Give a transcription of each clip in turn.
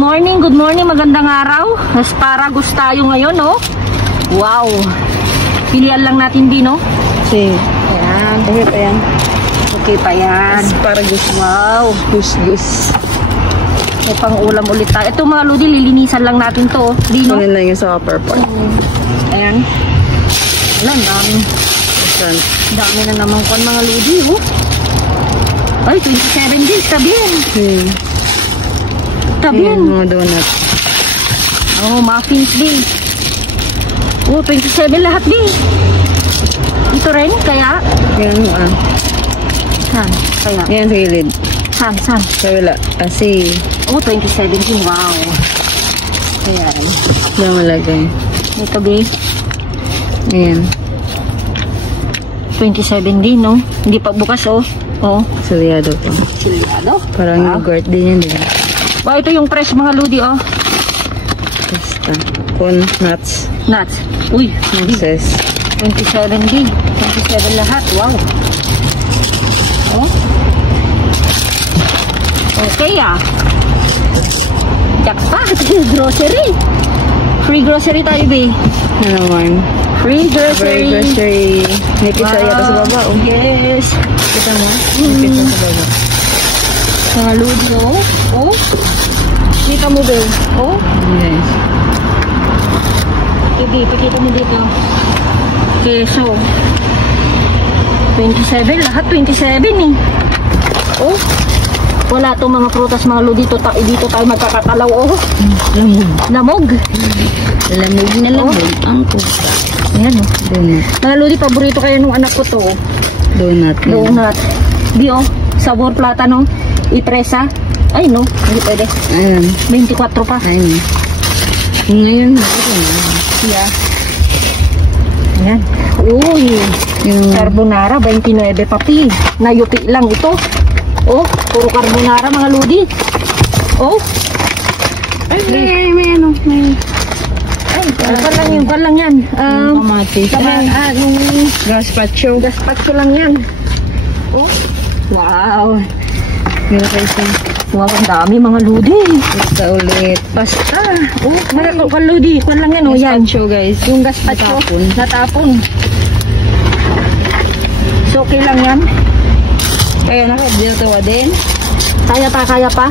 good morning, magandang araw. Asparagus tayo ngayon, no? Wow. Pilihan lang natin din, no? Si. Ayan. Okay pa yan. Okay pa yan. Asparagus. Wow. Gus-gus. May pang ulam ulit tayo. Ito mga ludi, lilinisan lang natin to. Di, no? Kunin lang yung sa upper part. Ayan. Alam, dami na naman kung mga ludi, oh. Ay, 27 days, tabi yan. Tabi yan. Mga donut. Oh, muffins din. Oh, 27 lahat din. Ito rin, kaya? Yan, Saan? Kaya? yan sa gilid. Saan? Sa wala. Kasi, Oh, 27 din. Wow. Ayan. yan malagay. Ito, be. Ayan. 27 din, no? Hindi pa bukas, oh. Oh. Sulyado po. Silyado. Parang yogurt din yan, din. Wow, ito yung fresh mga ludi, oh. Basta. Con nuts. Nuts. Uy, Nutses. 27 din. 27 lahat. Wow. Oh. Okay, ah. Jackpot. Grocery. Free grocery tayo, be. Ano naman? Free grocery. Grocery. May pizza yata sa baba, oh. Yes. Kita mo? May pizza sa baba. Mga ludi, oh. Oh. Kita mo, be. Oh. Yes. Sige, pakita mo dito. Keso. 27. Lahat 27, eh. Oh. Wala itong mga prutas, mga ludi. Dito tayo magkakatalaw, oh. Lamog. Lamig na lamig. Ang puta. Ayan, oh. Donut. Mga ludi, paborito kayo nung anak ko to, oh. Donut. Donut. Di, oh. Sabor platano. Ipresa. Ay, no. Hindi pwede. Ayan. 24 pa. Ayun. Ngayon, Yeah. Ayan. Uy. yung Carbonara, 29 papi. Nayupi lang ito. Oh, puro carbonara mga ludi. Oh. ay, may ano, may Ay, kan lang yan. kamatis. Yung Gazpacho. gazpacho lang yan. Oh. Wow. Meron kayo sa Wow, ang dami mga ludi. pasta ulit. Pasta. Oh, mga kaludi. Kwan lang yan, oh. Yan. Gazpacho, guys. Yung gazpacho. Natapon. So, okay lang yan. Kaya nakadito din. Kaya pa.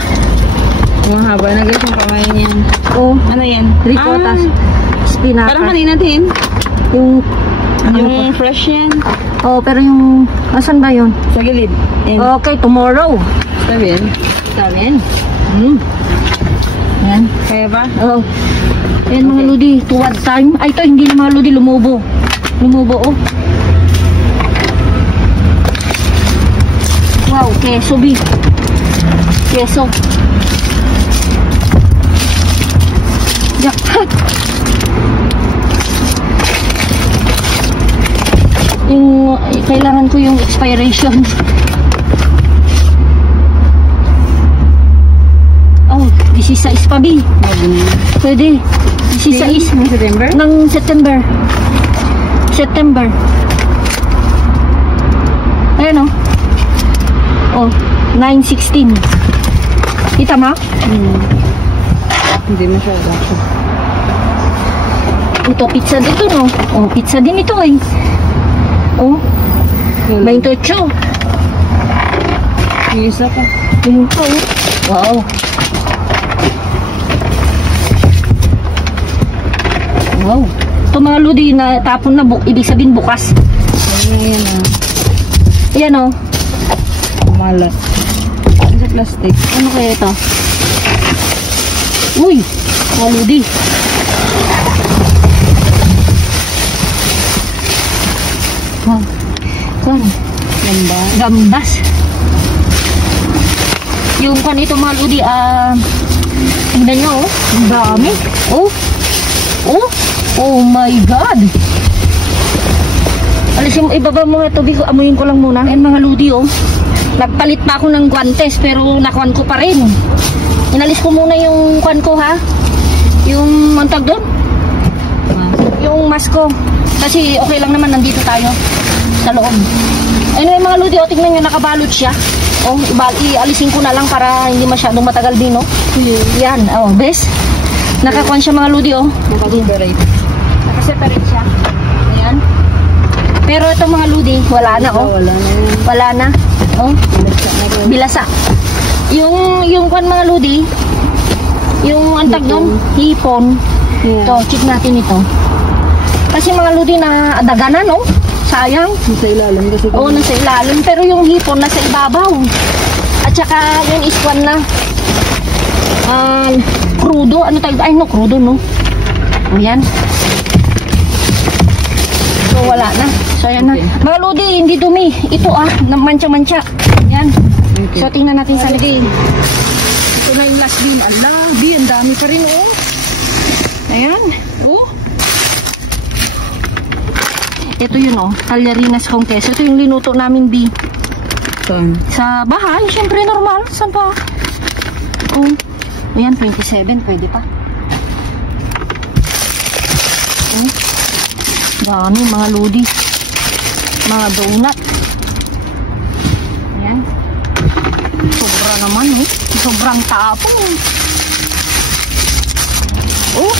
Mahaba na guys yung kamay niyan. Oh, Ano yan? ricotta. Spinach. Parang kanina din. Yung, Yung fresh yan. oh, pero yung, asan ba yun? Sa gilid. Yan. Okay, tomorrow. Sabi yan. Sabihin. Yan. Kaya ba? Oh. Yan mga ludi, tuwad time. Ay, ito hindi na mga ludi, lumubo. Lumubo, oh. Wow, keso, bi. Keso. Jackpot. Yung, kailangan ko yung expiration. Oh, 16 pa, bi. Pwede. 16 Ng September? ng September. Ayan, oh. Oh, 9/16. Kita mo? Hindi masyado. Ito, pizza dito, no? Oh, pizza din ito, eh. Oh, 28. Yung isa pa. Yung pa, oh. Wow. Wow. Ito mga ludi na tapon na, ibig sabihin bukas. Ayan na. Ayan, oh. Malat. Ano sa plastic? Ano kaya ito? Uy, mga ludi. Wow. Kwan. Gambas. Yung kanito mga ludi, tingnan nyo, oh. Ang dami. Oh. Oh. Oh my God. Alisin mo, ibaba mo nga tubig, amuyin ko lang muna. Ayan mga ludi, oh. Nagpalit pa ako ng guantes, pero nakuan ko pa rin. Inalis ko muna yung kuan ko, ha. Yung mantag doon. Yung mask ko. Kasi okay lang naman, nandito tayo sa loob. Anyway mga ludi, tingnan nyo, nakabalot siya. Oh, ialisin ko na lang para hindi masyadong matagal din, no? Yan, oh, bes. Nakakuan siya mga ludi, oh. Nakaseparate. Nakaseparate siya. Ayan. Pero ito mga ludi, wala na, oh. Wala na yun. Wala na. Oh, bilasa. Yung kuan mga ludi, yung antag doon, hipon. Yeah. Ito, check natin ito. Kasi mga ludi na daganan, no? Sayang. Nasa ilalim kasi. Oo, nasa ilalim. Pero yung hipon nasa ibabaw. At saka yung iswan na crudo. Ano tayo? Ay, no, crudo, no? Ayan. So, wala na. So, ayan na. Mga ludi, hindi dumi. Ito mancha-mancha. Ayan. Okay. So, tingnan natin sa lidi. Ito na yung last bean. Ala, ang dami pa rin, oh. Ayan. Oh. Ito yun, oh. Tagliarinas con queso. Ito yung linuto namin, B. Saan? Sa bahay, syempre normal. Saan pa? Oh. Ayan, 27. Pwede pa. Oh. Dami, mga lodi. Mga donut. Ayan. Sobra naman, oh. Sobrang tapong. Oh.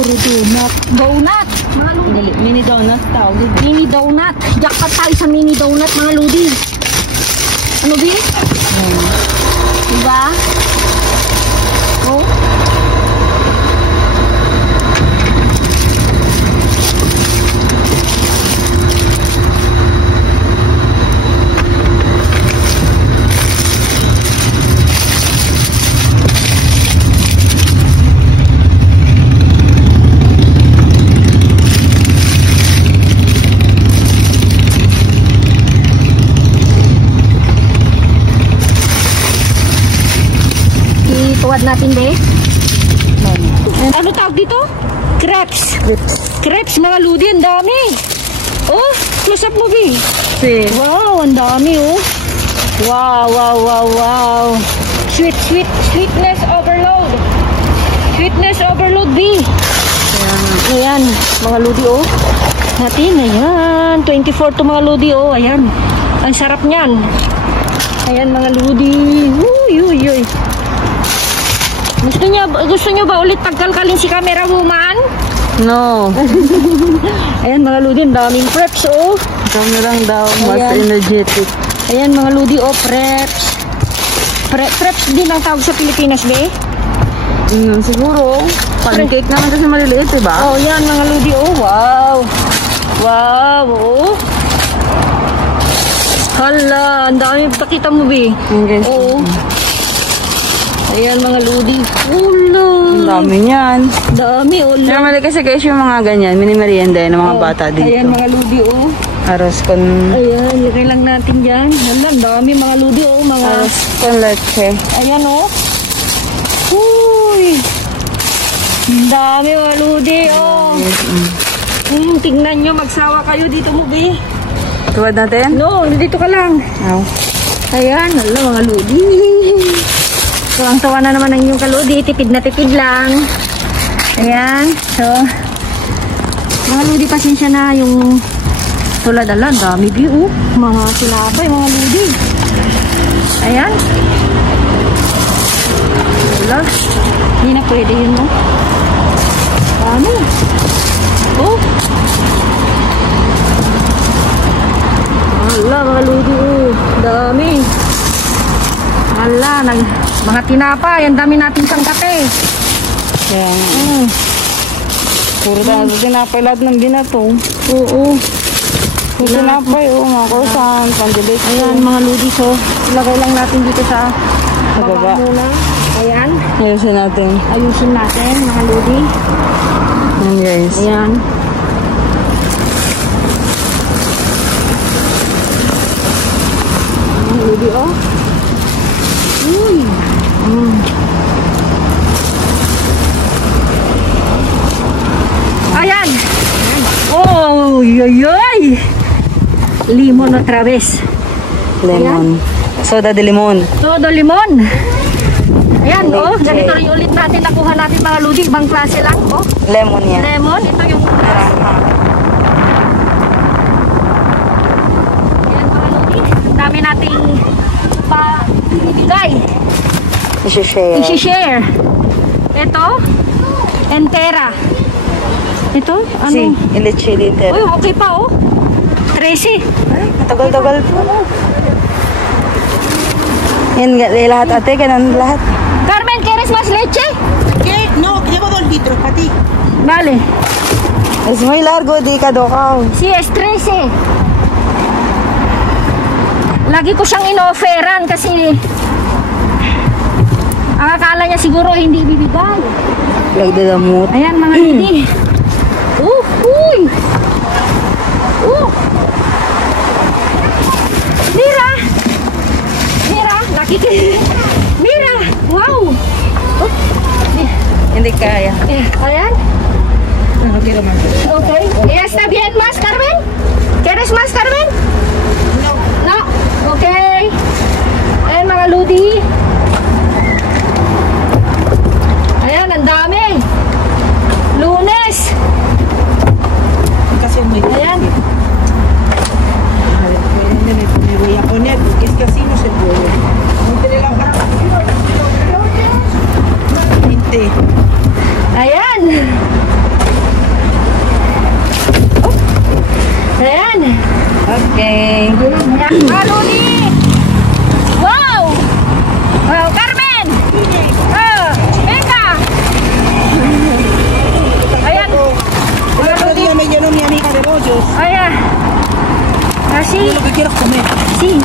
Puro donut. Donut! Mga lodi. Mini donut tawag. Mini donut. Jackpot tayo sa mini donut, mga lodi. Ano, B? Diba? Oh. Tuwad natin, be. Ano tawag dito? Crepes. Crepes, mga ludi. Ang dami. Oh, close up mo, be. Wow, ang dami, oh. Wow. Sweetness overload. Sweetness overload, be. Ayan, mga ludi, oh. Natin, ayan. 24 to mga ludi, oh. Ayan. Ang sarap niyan. Ayan, mga ludi. Uy. Gusto nyo ba ulit pagkalkalin si camera woman? No. Ayan mga ludi, ang daming preps, oh. Kami lang daw, mas Ayan. energetic. Ayan mga ludi, oh, preps. Preps din ang tawag sa Pilipinas, be? Siguro, pancake naman kasi maliliit, diba? Oh, yan mga ludi, oh, wow, oh. Hala, ang dami, pakita mo, be? Okay. Oo. Ayan mga ludi. Ulo. Ang dami niyan. Dami, ulo. Normally kasi guys yung mga ganyan, mini-merienda ng mga bata dito. Ayan mga ludi, oh. Aros con... Ayan, lagay lang natin dyan. Hala, ang dami mga ludi, oh. Aros con leche. Ayan, oh. Uy. Ang dami mga ludi, oh. Tingnan nyo, magsawa kayo dito mo, be. Tuwad natin? No, dito ka lang. Oh. Ayan, hala mga ludi. So, ang tawa na naman ng inyong kaludi. Tipid na tipid lang. Ayan. So, mga ludi, pasensya na yung tulad ala. Dami biyo. Mga sinapay, mga ludi. Ayan. Wala. Hindi na pwede yun, no? Dami. Oh. Wala, mga ludi. Dami. Wala, mga tinapay, ang dami natin pang kape. Yan. Puro tayo tinapay lahat ng binato. Oo. Yung tinapay, mga kursan, pandilate. Ayan, mga ludi, so ilagay lang natin dito sa baba muna. Ayan. Ayusin natin. Ayusin natin, mga ludi. Yan guys. Ayan. Mga ludi, oh. Uy. Ayan. Oh, yoy. Limon otra vez. Lemon. Soda de limon. Todo limon. Ayan, oh, ganito rin ulit natin. Nakuha natin mga ludi. Ibang klase lang, oh. Lemon yan. Lemon, ito yung I-share. I-share. Ito, entera. Ito, ano? Si, leche liter. Uy, okay pa oh. 13. Ay, tagal-tagal po. Yan, lahat ate, ganun lahat. Carmen, ¿quieres más leche? ¿Qué? No, llevo 2 litros para ti. Vale. Es muy largo, di ka dokaw. Sí, es 13. Lagi ko siyang ino-offeran kasi ang akala niya siguro hindi bibigay. Nagdadamot. Ayan mga lady. Uy! Mira! Mira! Mira! Wow! Hindi kaya. Ayan. No quiero más. Okay. ¿Ya está bien más, Carmen? ¿Quieres más, Carmen? No. No. Okay. Ayan mga ludi. Ayan, ang dami. Lunes. Casi es muy Ayan. A ver, ¿dónde me voy a poner? Porque es que así no se puede. Póntele la cara. 20. Ayan. Ayan. Okay. Ayan, mga ludi. Wow! Wow, Carmen! Oh, venga! Ayan. El otro día me llenó mi amiga de bollos. Ayan. Así. Yo lo que quiero es comer. Sí.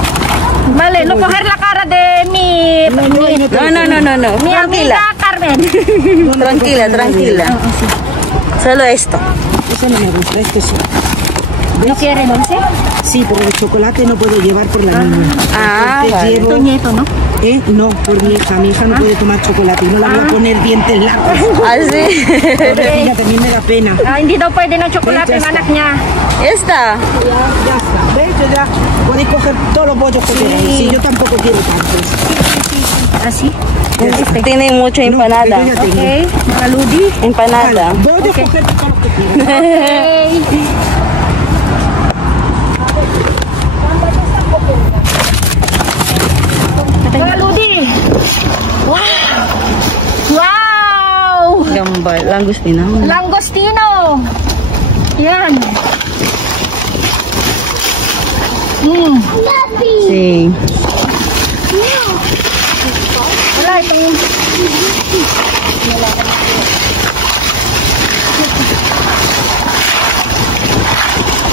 Vale, no coger la cara de mi No. mi Tranquila. amiga Carmen. Tranquila. Solo esto. Eso no me gusta, esto sí. ¿No quiere dulce? Sí, pero el chocolate no puedo llevar por la niña. Ah, Entonces vale. llevo- Tu nieto, ¿no? No, por mi hija. Mi hija no puede tomar chocolate y no la voy a poner dientes largos. Ah, sí. Pobrecilla, también me da pena. Ah, hindi daw pwede ng chocolate ang anak niya. Esta. Ya está. ¿Ves? Yo ya podéis coger todos los bollos que queráis. Sí, yo tampoco quiero tantos. Así? Tiene mucho empanada. No, yo ya tengo. Okay, mga ludi. Empanada. Bollos, Okay. coger todos los que quieras. Okay. Mga ludi. Wow! Wow! Gambal. Langustina. Langostino. Yan. Sí. Wala itong...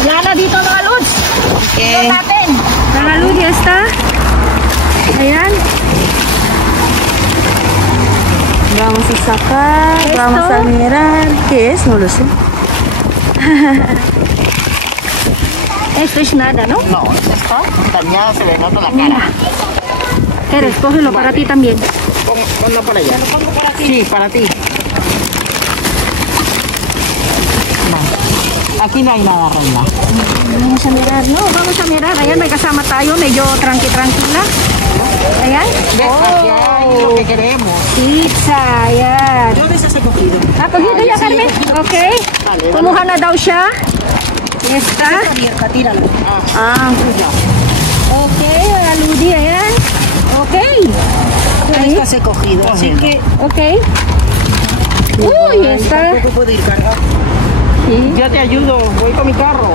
Wala na dito mga lods. Okay. Ito natin. Mga lods, está. Ayan. Vamos a sacar. Esto. Vamos a mirar. ¿Qué es? No lo sé. Esto es nada, ¿no? No, esto dañada se le nota la cara. Eres, cógelo para ti también. Ponlo para allá. Sí, para ti. No. Aquí no hay nada, reina. Vamos a mirar, ¿no? Vamos a mirar. Ayan, may kasama tayo. Medyo tranqui-tranquila. Ayan. Aquí hay lo que queremos. Pizza. Ayan. ¿Dónde se ha cogido? Ah, cogido ya, Carmen. Okay. Kumuha na daw siya. Esta. Abierta, tírala. Ah. Okay, mga ludi. Ayan. Okay. Esta se ha cogido, así que Okay. Uy, esta. tampoco puedo ir cargado. Sí. Yo te ayudo, voy con mi carro.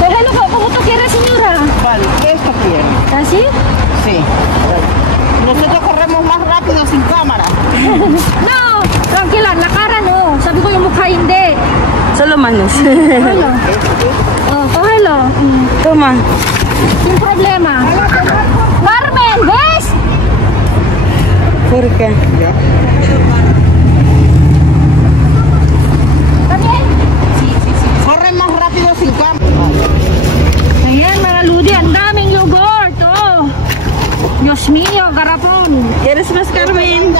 Cógelo como tú quieras, señora. Vale, esto quiero. ¿Así? Sí. Nosotros corremos más rápido sin cámara. No, tranquila, la cara no. Sabi ko yung mukha hindi. Solo manos. Cógelo. Oh, cógelo. Toma. Sin problema. Carmen, ¿ves? ¿Por qué? ¿Está bien? Corren más rápido sin cámara. Ayan, mga ludi, ang daming yogurt. Oh. Dios mío, garapon. ¿Quieres más, Carmen?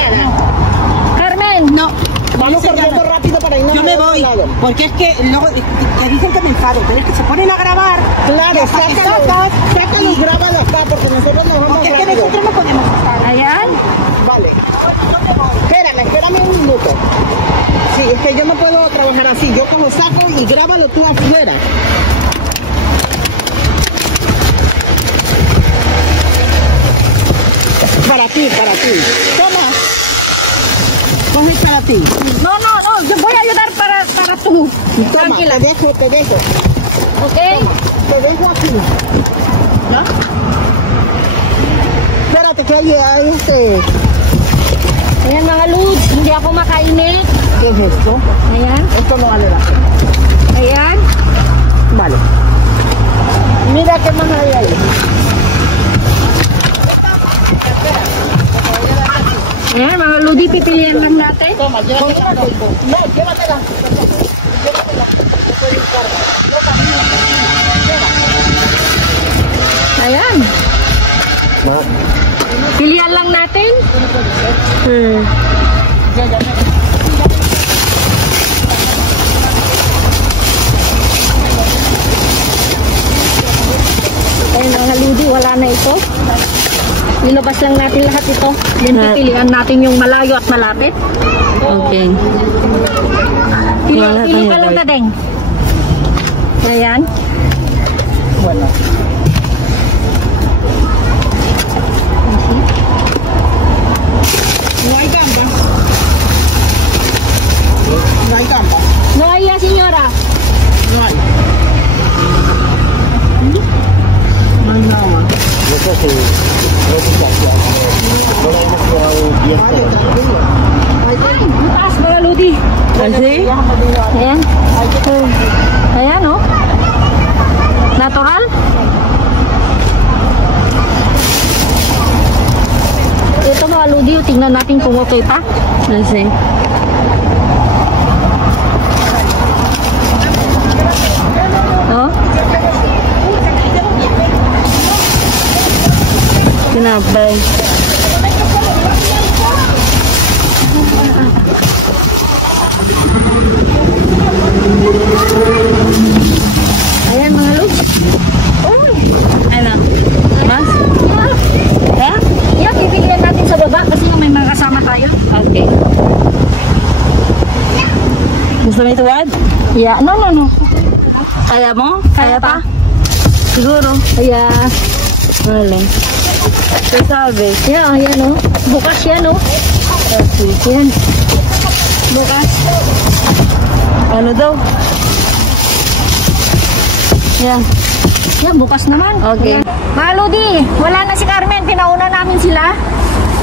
Carmen. No, Vamos corriendo rápido para irnos. yo me voy, porque es que luego te dicen que me enfado, pero es que se ponen a grabar. Claro, sácalo y grábalo acá porque nosotros nos vamos Porque es que rápido. nosotros no podemos estar. Ayan. Vale. Espérame un minuto. Sí, es que yo no puedo trabajar así. Yo cojo saco y grábalo tú afuera. así. No, yo voy a ayudar para tú. Toma, te dejo. ¿Ok? Te dejo aquí. ¿No? Espérate que hay Ayan mga Lods, hindi ako makainit. ¿Qué es esto? Ayan. Esto no vale la pena. Ayan. Vale. Mira qué más hay ahí. Ayan mga Lodi, pipilian lang natin. Toma, llévatela. No, llévatela. Ayan. Pilihan lang natin. Ayun mga Lodi, wala na ito. Nilabas lang natin lahat ito. Then pipilian natin yung malayo at malapit. Okay. Pili ka lang Tadeng. Ayan. Bueno. No hay gamba. No hay gamba. No hay señora. No hay. No hay nada más. Ay, mataas mga Lodi. Kasi? Ayan. Ayan oh. Natural. Ito mga Lodi, tingnan natin kung okay pa. Kasi? Oh. Kinabay. Ayan mga Lods. Ano? Mas? Ha? Yeah, pipilian natin sa baba kasi may mga kasama tayo. Okay. Gusto mo ituwad? Yeah, no. Kaya mo? Kaya pa. Siguro. Kaya, Wala. Sasabi. yeah, ayan oh. Bukas yan oh. Yan. Bukas. Ano daw? Yan. Yan, bukas naman. Okay. Ayan. Mga Lodi, wala na si Carmen. Pinauna namin sila.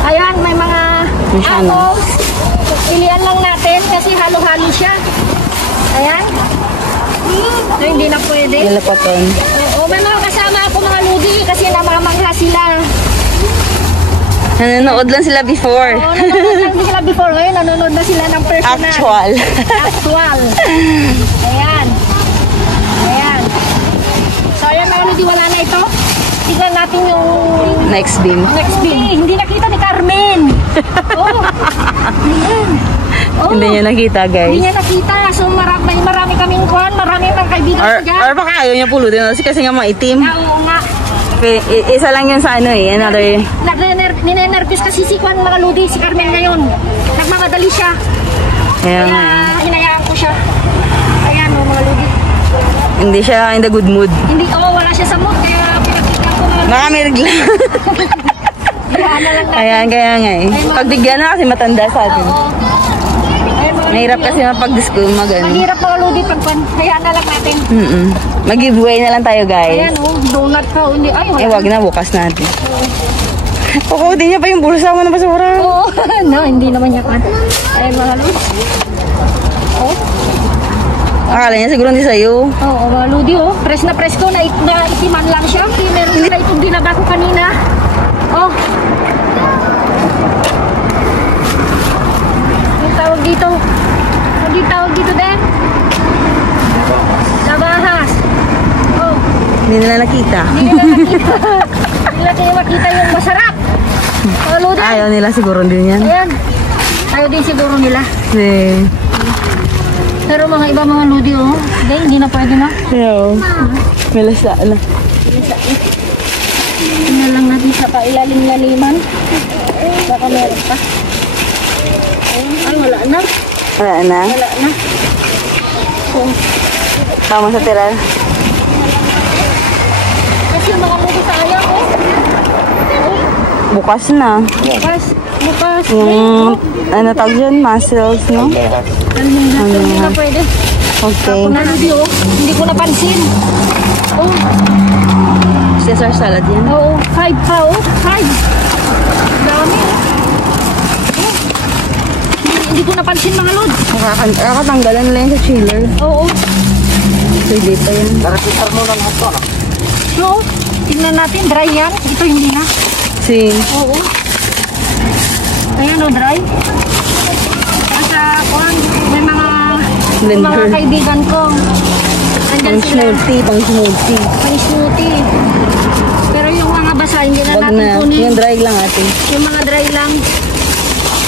Ayan, may mga Masyano. apples. Pilihan lang natin kasi halo-halo siya. Ayan. So, hindi na pwede. Nalapaton. Oo, may mga kasama ako mga Lodi kasi namamangha sila. Nanonood lang sila before. Oo, nanonood lang sila before. Ngayon, nanonood na sila ng personal. Actual. Actual. Ayan. Ayan. So, ayan mga Lodi, wala na ito. Tignan natin yung Next beam. next beam. Hindi nakita ni Carmen. Oh. Ayan. Oh. Hindi niya nakita, Hindi guys. niya nakita. So, marami kaming kuhan. Marami mga kaibigan Or, siya dyan. or baka ayaw niya pulutin kasi nga maitim. Oo nga. Isa lang yun sa ano eh. Another. Ninenervous kasi si Juan mga Lodi, si Carmen ngayon. Nagmamadali siya. Kaya nga. Kaya hinayaan ko siya. Ayan o mga Lodi. Hindi siya in the good mood. Hindi, wala siya sa mood. Kaya pinakita ko mga Baka may regla. Hayaan na lang natin. Ayan, kaya nga eh. Pagbigyan na kasi matanda sa atin. Oo. Ayan, mga Mahirap Lodi, kasi mapag-disco mag-ano. Mahirap mga Lodi pag hayaan na lang natin. Mag-giveaway na lang tayo, guys. Ayan o, donut pa. Hindi, ay, wala. Wag na, bukas natin. Kukutin niya pa yung bulsa mo na basura. Oo. No, hindi naman niya kan. Ayan mga Lodi. Oh. Akala niya siguro hindi sa'yo. Oo, mga Lodi oh. Press na press ko, naitiman lang siya. Okay, meron na itong dinaba ko kanina. Oh. Yung tawag dito. Hindi tawag dito din. Nabahas. Oh. Hindi nila nakita. Hindi nila makita. Hindi nila makita yung masarap. Mga Lodi. Ayaw nila siguro din yan. Ayan. Ayaw din siguro nila. Kasi, Pero mga iba mga Lodi oh. Hindi na pwede na. ayaw. May lasa na. Tingnan lang natin sa pailalim-laliman. Baka meron pa. Ay, wala na. Wala na. Wala na. So, Tama sa tira. kasi yung mga Lodi sayang oh. Bukas na. Bukas. Bukas. Ano tawag dyan? Mussels, no? Hindi na pwede. Okay. Ako na ludi, oh. Hindi ko napansin. Oh, Caesar salad yan. oo. 5 pa, oh. 5. Dami. Oh. Hindi ko napansin mga lod. Nakatanggalan nila yan sa chiller. Oo. Pwede pa yan. So, tingnan natin. Dry yan. Ito hindi na. Same. Oo. Ayan, oh, dry. Nasa, may mga Blender. kaibigan ko. Nandyan Pang sila. smoothie. Pang smoothie. Pero yung mga basa, hindi na Wag natin na. kunin. Yung dry lang ate. Yung mga dry lang.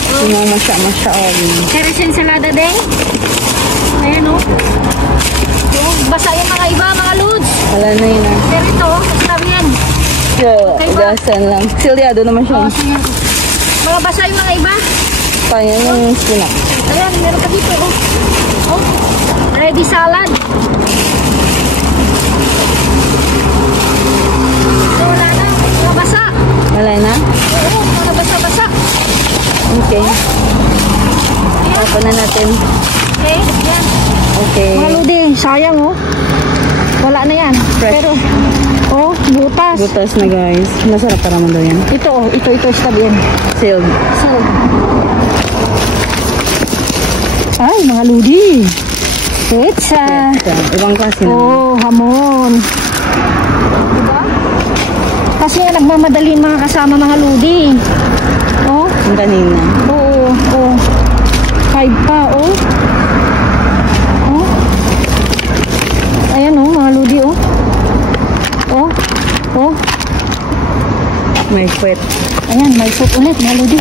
Yung mga masya. Keres ensalada din. Ayan, oh. Yung basa yung mga iba, mga lods. Wala na yun ah. Pero ito, sabi yan. So, Okay ba? gasan lang. Silyado naman siya. Oh, sige. Mga basa yung mga iba. Kaya yung snack. Ayan, meron pa dito, oh. Oh, ready salad. So, wala na. Mga basa. Wala na? Oo, mga basa-basa. Okay. Ayan. Tapon na natin. Okay, yan. Okay. Mga ludi, sayang, oh. Wala na yan. Fresh. Pero, oh, butas. Butas na guys. Masarap pa naman daw yan. Ito, oh, ito, sabi yan. Sealed. So, ay, mga ludi. Pizza. Ibang klase naman. Oh, hamon. Diba? Kasi nagmamadali mga kasama mga ludi. Oh, Yung kanina. oo, oh. 5 pa, oh. Oh. Ayan, oh, mga ludi, oh. Oh, oh. May kwet. Ayan, may soup ulit, mga ludi.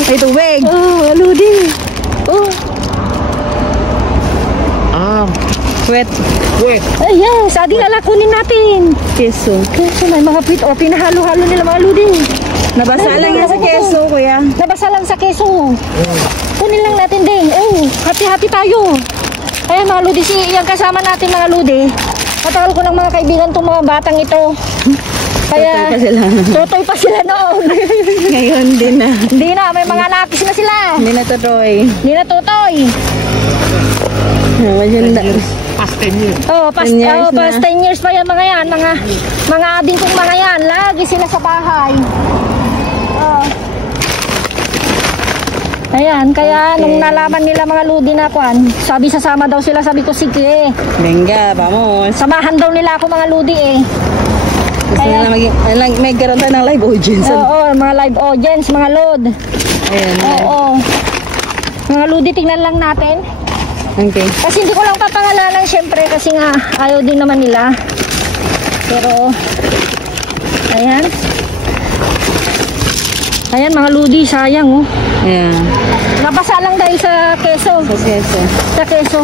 May tubig. Oh, mga ludi. Oh. Kwet. Ay, yes, ading ala kunin natin. Keso. Kasi may mga pit, oh, pinahalo-halo nila mga ludi. Nabasa lang yan sa keso, kuya. Nabasa lang sa keso. Kunin lang natin din. Oh, hati-hati tayo. Ayan mga ludi, yung kasama natin mga ludi. Matagal ko ng mga kaibigan itong mga batang ito. Kaya, Totoy pa sila. Totoy pa sila noon. Ngayon din na. Hindi na, may mga nakis na sila. Hindi na totoy. Hindi na Totoy. Maganda. Oh, past 10 years na. 10 years pa yan mga yan. Mga ading kong mga yan. Lagi sila sa bahay. Oh. Ayan, kaya nung nalaman nila mga ludi na kwan, sabi sasama daw sila, sabi ko sige. Venga, vamos. Samahan daw nila ako mga ludi eh. Gusto Kaya- na may karoon tayo ng live audience. Oo, mga live audience, mga lod. Ayan. Oo. Mga ludi, tingnan lang natin. Okay. Kasi hindi ko lang papangalanan syempre kasi nga ayaw din naman nila. Pero, ayan. Ayan mga ludi, sayang oh. Ayan. Nabasa lang dahil sa keso. Sa keso. Sa keso.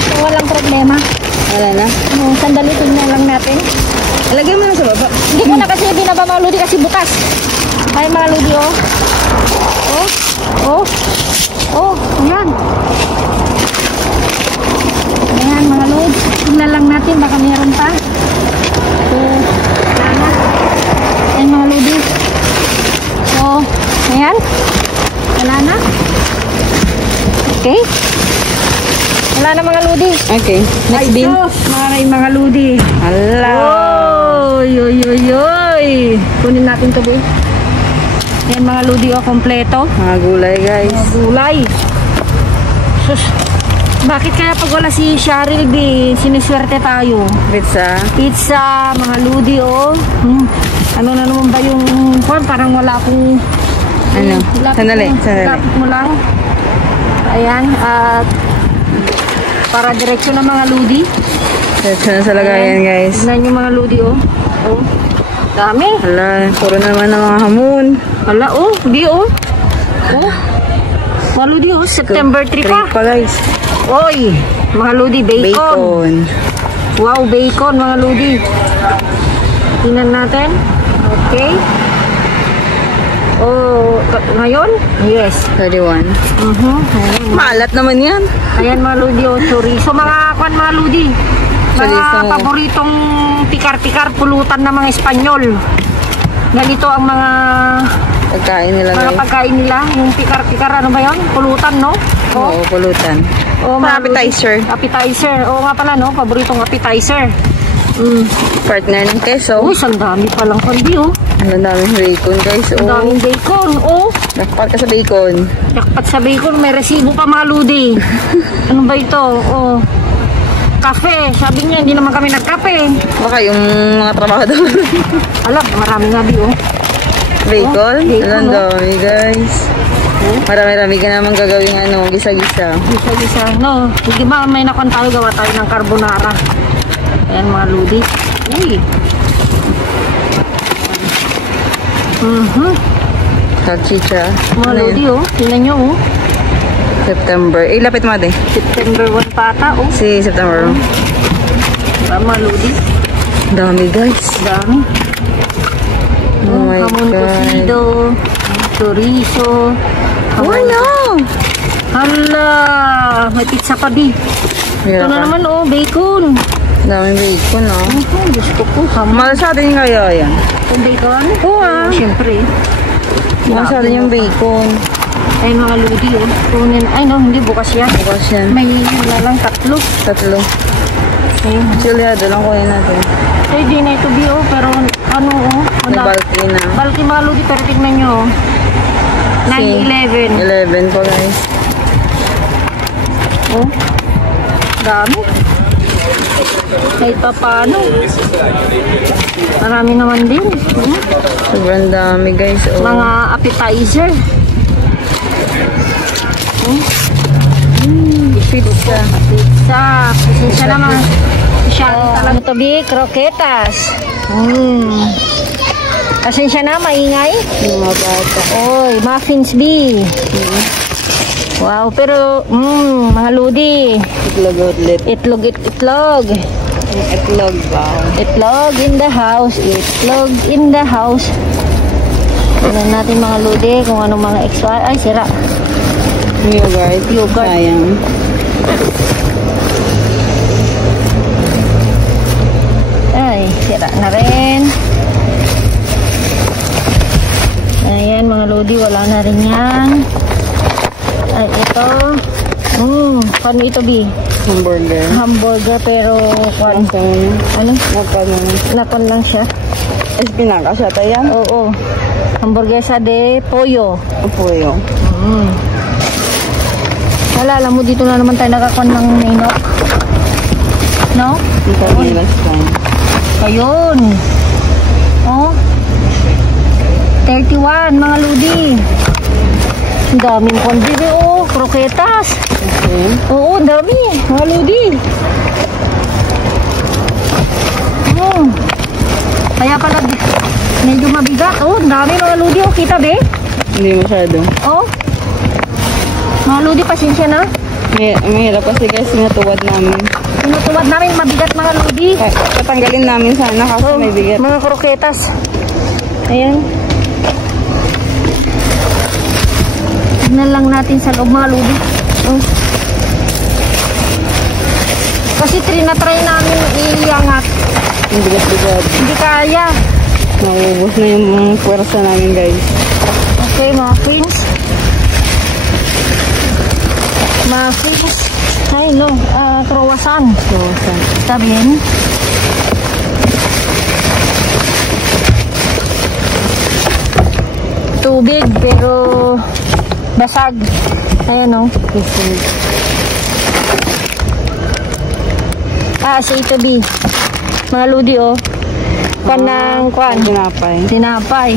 So, walang problema. Wala na. Sandali, tingnan lang natin. Lagay mo na sa baba. Hindi ko na kasi binaba mga ludi kasi bukas. Ay mga ludi oh. Oh. Oh. Oh. Ayan. Ayan mga ludi. Tingnan lang natin baka meron pa. So, ayan mga ludi. So, ayan. Wala na. Okay. Wala na mga ludi. Okay. Next bin. Maray mga ludi. Hala. Oy, oy, oy, oy. Kunin natin to, boy. Yan mga ludi, oh, kompleto. Mga gulay, guys. Mga gulay. Sus, bakit kaya pag wala si Cheryl, siniswerte tayo? Pizza. Pizza, mga ludi, oh. Ano na naman ba yung kwan? Parang wala akong... Ano? Sandali. Lapit mo lang. Ayan, at... para direksyon ng mga ludi. Ito na sa lagayan, guys. Tignan yung mga ludi, oh. Oh. Dami. Hala, puro naman ng mga hamon. Wala, oh. Di, oh. Oh. Mga ludi, oh. September 3 pa. 3 pa, guys. Oy. Mga ludi, bacon. Bacon. Wow, bacon, mga ludi. Tingnan natin. Okay. Oh, ngayon? Yes. 31. Ayan. Maalat naman yan. Ayan mga ludi, oh. Chorizo. Mga kwan, mga ludi. Actually, mga so, paboritong pikar-pikar, pulutan ng mga Espanyol. Ganito ang mga pagkain nila guys. pagkain nila. Yung pikar-pikar, ano ba yun? Pulutan, no? Oo, pulutan. O, Mga appetizer. Appetizer. Oo nga pala, no? Paboritong appetizer. Partner ng keso. Uy, ang dami palang kundi, oh. Ang daming bacon guys. Ang daming bacon, oh. Nakapal ka sa bacon. Jakpat sa bacon, may resibo pa mga ludi. Ano ba ito? Oh. Kafe. Sabi niya, hindi naman kami nagkape. Baka yung mga trabahador. Alam, marami nga di, oh. Bacon? Oh, bacon, Ang dami guys. Marami-rami ka naman gagawing ano, gisa-gisa. Gisa-gisa. No, hindi ba may nakon tayo, gawa tayo ng carbonara. Ayan mga ludi. Uy. Salchicha. Mga Ano ludi, yun? oh. Tingnan nyo, oh. September. Lapit mo ate. September 1 pata, oh. Si September. Mga ludi. Dami guys. Dami. Oh my Hamon God. cocido, chorizo. Oh no! Hala! May pizza pa di. Ito na naman, oh. Bacon. Daming bacon oh. Oh, Diyos ko po. Hamon. Mahal sa atin kaya yan. Yung bacon? Oo ah. Siyempre. Mahal sa atin yung bacon. Ay, mga ludi, oh. Kunin. Ay, no, hindi. Bukas yan. Bukas yan. May wala lang tatlo. Tatlo. Ayun. Actually, lang kunin natin. Ay, di na ito, Bi, oh. Pero, ano, oh. May bulky na. Bulky mga ludi, pero tignan nyo, oh. 9-11. 11 po guys. Oh. Dami. Kahit pa paano. Marami naman din. Sobrang dami guys. Oh. Mga appetizer. Pizza. Pizza. Pasensya naman. Ano to, Bi? Croquetas. Pasensya na, maingay. Yung mga bata. Oy, muffins, Bi. Wow, pero, mga ludi. Itlog outlet. Itlog. Itlog ba? Itlog in the house. Itlog in the house. Tignan natin mga ludi kung anong mga extra. Ay, sira. Yogurt. Sayang. Ay, sira na rin. Ayan, mga lodi, wala na rin yan. Ay, ito. Paano ito, Bi? Hamburger. Hamburger, pero ano? Nakon lang siya. Espinaca siya tayo yan? Oo. Hamburguesa de pollo. Pollo. Alala mo, dito na naman tayo nakakon ng minok. No? Ito last time. Ayun. Oh. 31, mga ludi. Ang daming kondiri, oh. Croquetas. Okay. Oo, ang dami. Mga ludi. Kaya pala, medyo mabigat. Oh, ang dami mga ludi. Oh, kita, be? Hindi masyado. Oh. Mga ludi, pasensya na. Mahirap kasi guys, natuwad namin. Tinutuwad namin, mabigat mga ludi. Tatanggalin namin sana kasi may bigat. Mga kroketas. Ayan. Tignan lang natin sa loob mga ludi. Kasi trinatry namin iangat. Yung bigat-bigat. Hindi kaya. Maubos na yung puwersa namin guys. Okay, muffins. Muffins. Ay, no. Croissant. Está bien. Tubig, pero basag. Ayan, o. Si ito, B. Mga ludi, o. Kanang, Tinapay. Tinapay.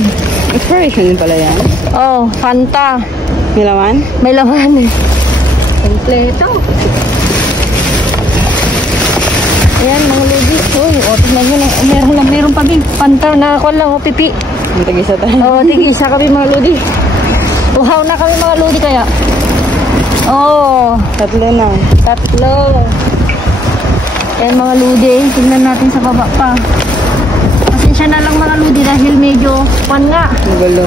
Expiration din pala yan. Oh, Fanta. May laman? May laman. Kompleto. Ayan, mga ludi. Uy, tignan nyo na. Meron pa din. Fanta na ako lang, pipi. Matag-isa tayo. Oo, tig-isa kami mga ludi. Uhaw na kami mga ludi kaya. Oh, Tatlo na. tatlo. Ayan mga ludi. Tignan natin sa baba pa. Pasensya na lang mga ludi dahil medyo Magulo.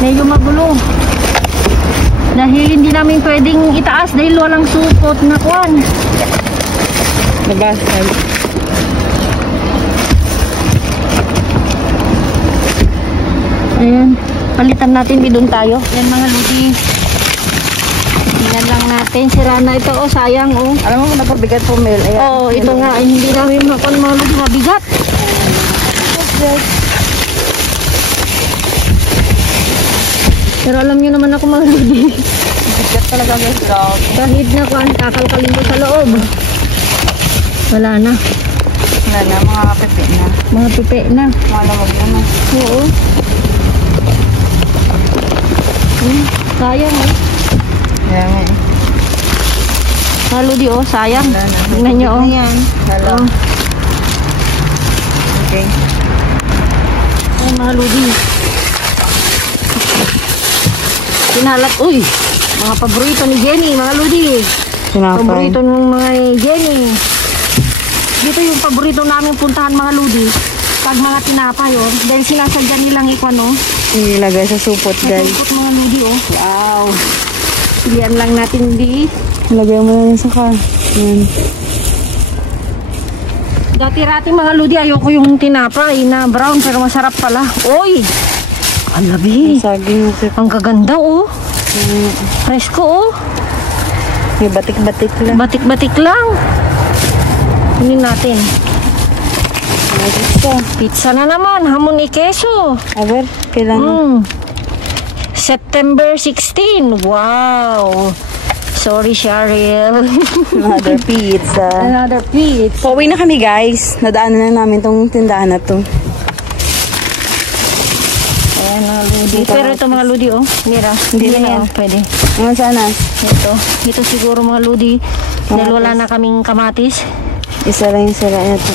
medyo magulo. Dahil hindi namin pwedeng itaas dahil walang support na kwan. Nabasag. Ayan. Palitan natin, bidon tayo. Ayan mga ludi. Tingnan lang natin. Sira na ito. Oh, sayang oh. Alam mo, napabigat po, Mel. Ayan. Oo, ito nga. Ay, hindi namin makon mga ludi. Mabigat. Pero alam nyo naman ako mga ludi. Bigat talaga, guys. Grabe. Kahit na kuhan, kakalkalin ko sa loob. Wala na. Wala na, mga pepe na. Mga pipi na. Malamag na na. Oo. Sayang eh. Kaya nga eh. Mga ludi oh, sayang. Wala na. Tingnan nyo oh. Ayan. Hello. Oh. Okay. Ay, mga ludi. Sinalat, uy. Mga paborito ni Jenny, mga ludi. Sinapay. Paborito ng mga Jenny. Dito yung paborito namin puntahan mga ludi. Pag mga tinapa yun, dahil sinasadya nilang ikano. Ilagay sa supot, guys. Nasipot mga ludi oh. Wow. Pilihan lang natin di. Ilagay mo na yun sa car. Yan. Dati-rati mga ludi, ayoko yung tinapa na brown pero masarap pala. Oy! Alabi. Saging sa Ang gaganda oh. Presko oh. may batik-batik lang. Batik-batik lang. Kunin natin. Pizza. Pizza na naman. Hamon ni keso. Aber, kailan? September 16. Wow. Sorry, Cheryl. Another pizza. Another pizza. Pauwi na kami, guys. Nadaanan na namin tong tindahan na to. Ayan mga ludi. Pero ito mga ludi oh. Mira. Hindi na yan. Oh, pwede. Ano sana? Ito. Ito siguro mga ludi. Dahil wala na kaming kamatis. Isa lang yung sira ito.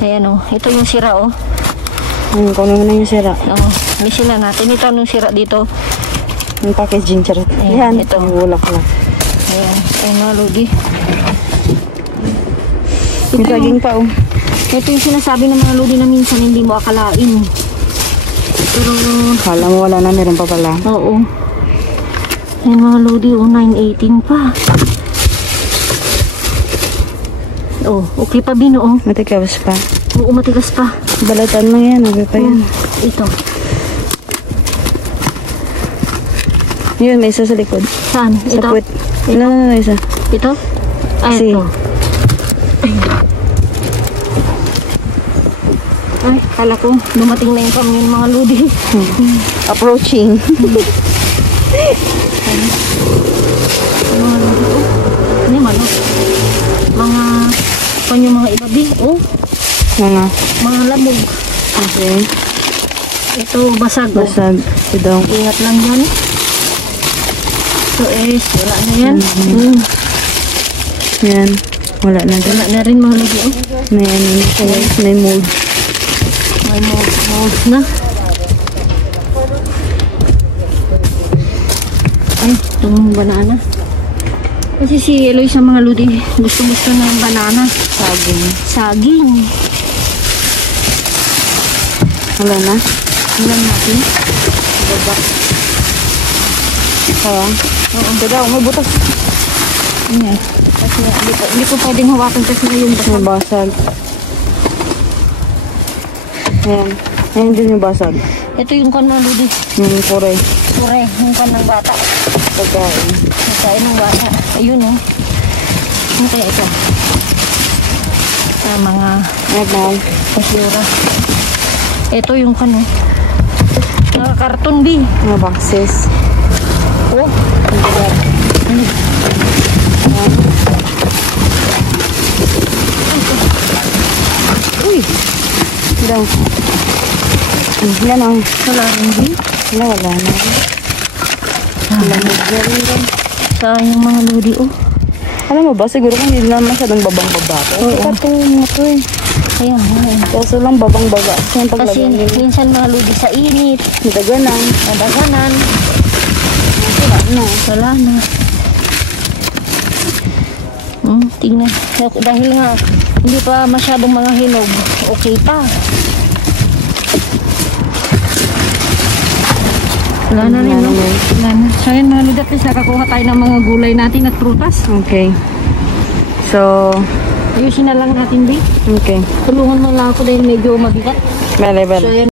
Ayan oh. Ito yung sira oh. Kunin mo na yung sira. Oo. May sila natin. Ito anong sira dito. Yung packaging charot. Ayan, Yan, ito. yung bulak lang. Ayan. Ayan mga ludi. Yung saging pa, oh. Ito yung sinasabi ng mga ludi na minsan hindi mo akalain. Pero, Kala mo wala na, meron pa pala. oo. Ayan mga ludi, 918 pa. Oh, okay pa Bino, oh. Matikas pa. Oo, matigas pa. Balatan mo yan, okay pa yan. Ito. Yun, may isa sa likod. Saan? Sa Ito? puwet. No, isa. Ito? Ay, Si. ito. Ay, kala ko dumating na yung kami mga ludi. Approaching. Mga ludi, oh. Ano yung ano? Mga, pan yung mga ibabi, oh. Mga lamog. Okay. Ito, basag, oh. Basag. Ito daw. Ingat lang yan. Ito is, wala na yan. Yan. Wala na din. Wala na rin mga ludi, oh. May ano na siya, guys. May mold. May mold na. Ay, itong banana. Kasi si Eloy sa mga ludi, gusto-gusto na yung banana. Saging. Saging. Wala na. Ilan natin? Baba. Oo. Ito daw, may butas. Ayan. Kasi hindi ko pwedeng hawakan kasi na yung May basag. basag. Ayan. Ayan din yung basag. Ito yung kan mga ludi. Yung kuray. Pure, yung kan ng bata. Pagkain. Nakain ng bata. Ayun oh. Ano kaya ito? Sa mga Ayan. basura. Ito yung kan oh. Nakakarton B. Mga boxes. Oh. Uy! Daw. Yan ang. Wala rin din. Wala na. Wala na dyan. Sa yung mga ludi oh. Alam mo ba, siguro kung hindi na masyadong babang-baba. Oo. Ito ito yung ito eh. Ayan, ayan. Kaso lang babang-baba. Kasi yung Kasi paglagay nila. minsan mga ludi sa init, Nagaganan. nadaganan, Wala na. wala na. Tingnan. Dahil nga, hindi pa masyadong mga hinog, okay pa. Wala na rin, no? Wala na. So yun mga ludi, at least nakakuha tayo ng mga gulay natin at prutas. Okay. So, Ayusin na lang natin, B. okay. Tulungan mo lang ako dahil medyo mabigat. Bale, So yan